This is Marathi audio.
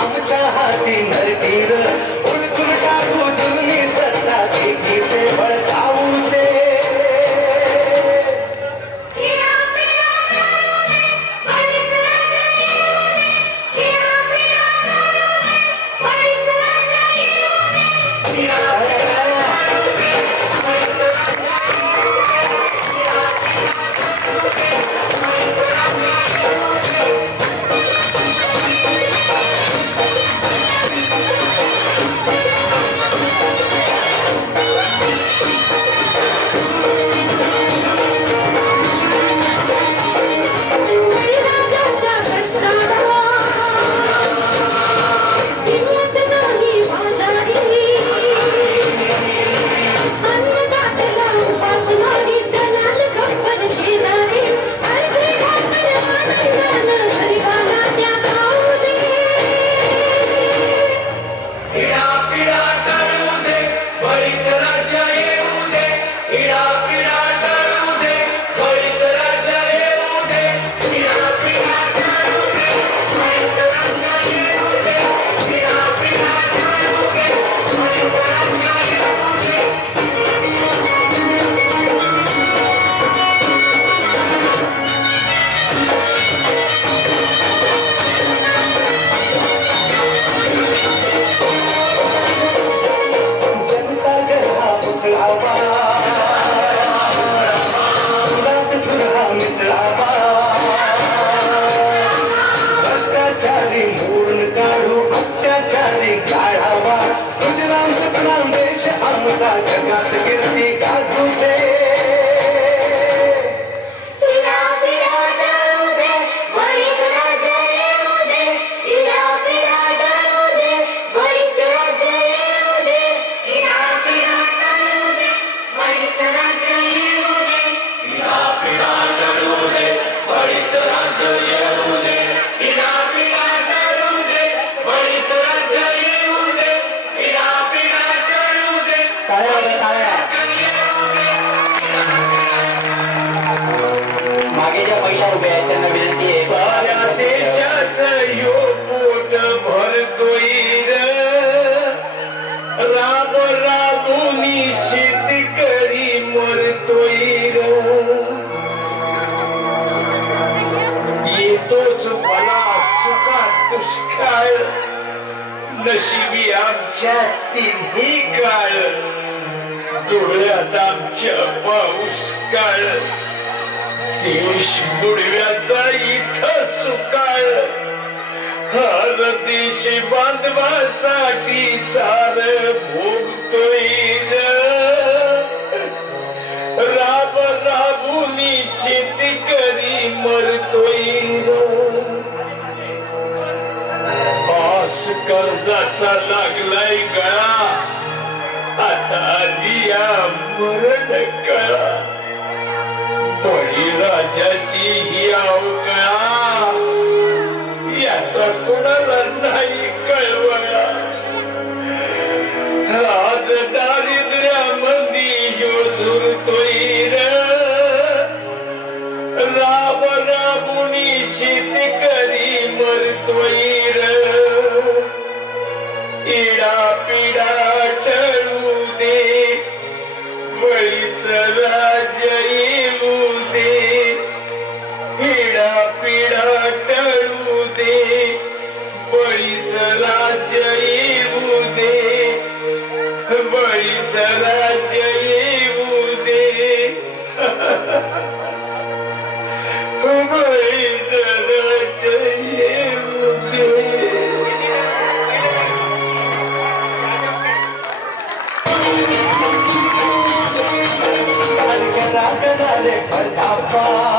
आमच्या हाती नरकीर उलटून टाकू जुनी सत्ता ते बळकावू दे जगात कीर्ती गाजू दे मागे ज्या पहिल्या उभ्या आहेत त्यांना विनंती आहे साऱ्या देशाचं यो पोट भरतोय राब राबुनी शेतकरी मरतोय येतोच मला सुखात दुष्काळ नशिबी आमच्या तिन्ही काळ डोळ्यात आमच्या पाऊस काळ देश बुडव्याचा इथं सुकाळ हर देश बांधवासाठी सार भोगतोय राब राबुनी शेतकरी मरतोय पास कर्जाचा लागलाय गळा आता रिया मरण कळा बळीराजाची ही अवकाळा याचा कोणाला नाही कळवळा आज दारिद्र्यामंदी ह्यो झुरतोय राब राबुनी शेतकरी मरतोय इडा पिडा टळू दे बळीच राज्य येऊ दे इडा पिडा टळू दे बळीच राज्य येऊ दे बळीच राज्य येऊ दे बळीच राज्य येऊ दे रागणारे फटाफा